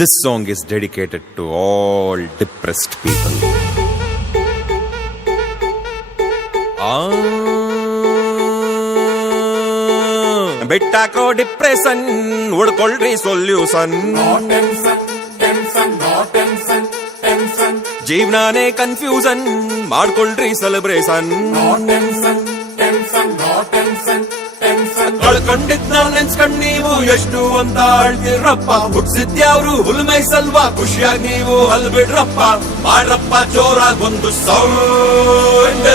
This song is dedicated to all depressed people. ಬಿಟ್ಟಾಕೋ depression ಹುಡ್ಕೊಳ್ರಿ solution. ಜೀವನಾನೇ confusion ಮಾಡ್ಕೊಳ್ರಿ ಸೆಲೆಬ್ರೇಷನ್. ಕಳ್ಕೊಂಡಿದ್ ನಾವ್ ನೆನ್ಸ್ಕೊಂಡ್ ನೀವು ಎಷ್ಟು ಅಂತ ಆಳ್ತಿರಪ್ಪ. ಹುಟ್ಸಿದ್ಯಾವ್ರು ಹುಲ್ಮೈ ಸಲ್ವಾ ಖುಷಿಯಾಗಿ ನೀವು ಅಲ್ಬಿಡ್ರಪ್ಪ. ಮಾಡ್ರಪ್ಪ ಜೋರಾಗ್ ಒಂದು ಸೌಂಡ್.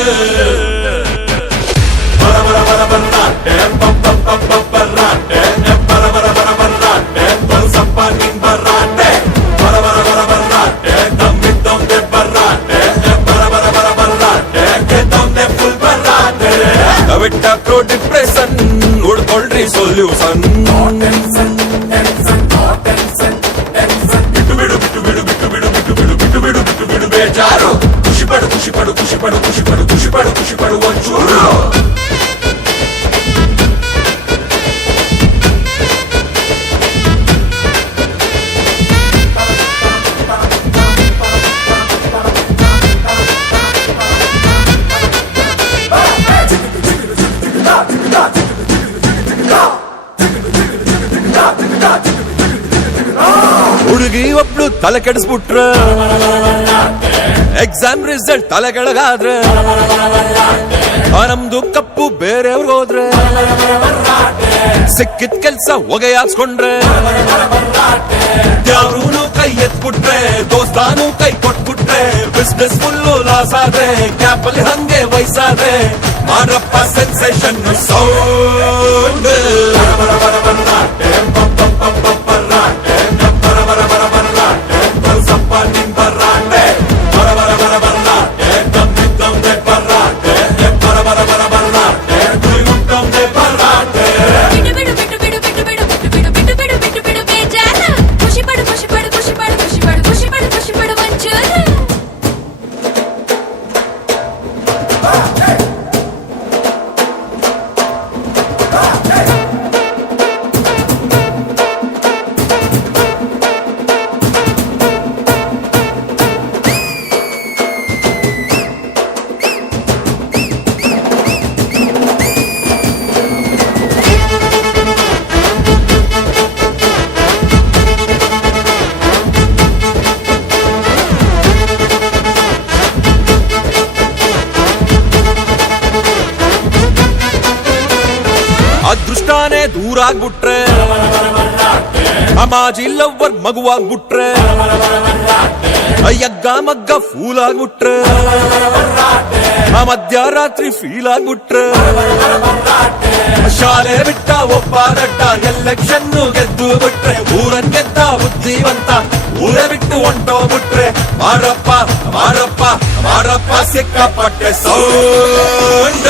ಬರ ಬರ ಬರ ಬರ್ರಾಟೆ ಬರ್ರಾಟೆ ಬರ ಬರ ಬರ ಬರ್ರಾಟೆ ಬಲ್ಸಪ್ಪ ನಿನ್ ಬರ್ರಾಟೆ. ಬರ ಬರ ಬರ ಬರ್ರಾಟೆ ದಮ್ಮಿದ್ದೊಂದೆ ಬರ್ರಾಟೆ ಬರ ಬರ ಬರ ಬರ್ರಾಟೆ ಗೆದ್ದೊಂದೆ ಫುಲ್ ಬರ್ರಾಟೆ. ಬಿಟ್ಟಾಕ್ರೋ ಡಿಪ್ರೆಷನ್ ಹುಡ್ಕೊಳ್ರಿ ಸೊಲ್ಯೂಷನ್. ಬಿಟ್ಟು ಬಿಡು ಬಿಟ್ಟು ಬಿಡು ಬಿಟ್ಟು ಬಿಡು ಬಿಟ್ಟು ಬಿಡು ಬಿಟ್ಟು ಬಿಡು ಬಿಟ್ಟು ಬಿಡು ಬೇಜಾರು. ಖುಷಿ ಪಡು ಖುಷಿ ಪಡು ಖುಷಿ ಪಡು ಖುಷಿ ಪಡು ಖುಷಿ ಪಡು ಖುಷಿ ಪಡು ಒಂಚೂರು. ಹುಡುಗಿ ಒಬ್ಳು ತಲೆ ಕೆಡಿಸ್ಬಿಟ್ರ, ಎಕ್ಸಾಮ್ ರಿಸಲ್ಟ್ ತಲೆ ಕೆಳಗಾದ್ರೆ, ನಮ್ದು ಕಪ್ಪು ಬೇರೆಯವ್ರಿಗೆ ಹೋದ್ರೆ, ಸಿಕ್ಕಿದ ಕೆಲ್ಸ ಹೊಗೆ ಹಾಕ್ಸ್ಕೊಂಡ್ರೆ, ಯಾರೂ ಕೈ ಎತ್ಬಿಟ್ರೆ, ದೋಸ್ತಾನು ಕೈ ಕೊಟ್ಬಿಟ್ರೆ, ಬಿಸ್ನೆಸ್ ಫುಲ್ಲು ಲಾಸ್ ಆದ್ರೆ, ಕ್ಯಾಪಲ್ಲಿ ಹಂಗೆ ವಯಸ್ಸಾದ್ರೆ, ಮಾಡ್ರಪ್ಪ ಸೆನ್ಸೇಷನ್ ಸೌಂಡ್. ಅದೃಷ್ಟಾನೇ ದೂರ ಆಗ್ಬಿಟ್ರೆ, ಅಮಾಜಿ ಲವ್ವರ್ ಮಗುವಾಗ್ಬಿಟ್ರೆ, ಯಗ್ಗ ಮಗ್ಗ ಫೂಲ್ ಆಗ್ಬಿಟ್ರೆ, ಮಧ್ಯರಾತ್ರಿ ಫೀಲ್ ಆಗ್ಬಿಟ್ರೆ, ಶಾಲೆ ಬಿಟ್ಟ ಒಬ್ಬ ದಡ್ಡ ಎಲೆಕ್ಷನ್ ಗೆದ್ದು ಬಿಟ್ರೆ, ಊರನ್ ಗೆದ್ದ ಬುದ್ಧಿವಂತ ಊರೇ ಬಿಟ್ಟು ಹೊಂಟೋಗ್ಬಿಟ್ರೆ, ಮಾಡಪ್ಪ ಮಾಡಪ್ಪ ಮಾಡಪ್ಪ ಸಿಕ್ಕಾಪಟ್ಟೆ ಸೌಂಡ್.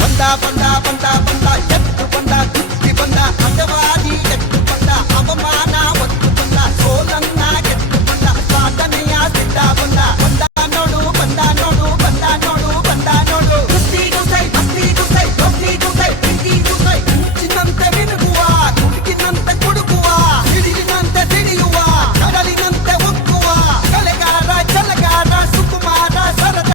ಬಂದ ಬಂದ ಬಂದ ಬಂದ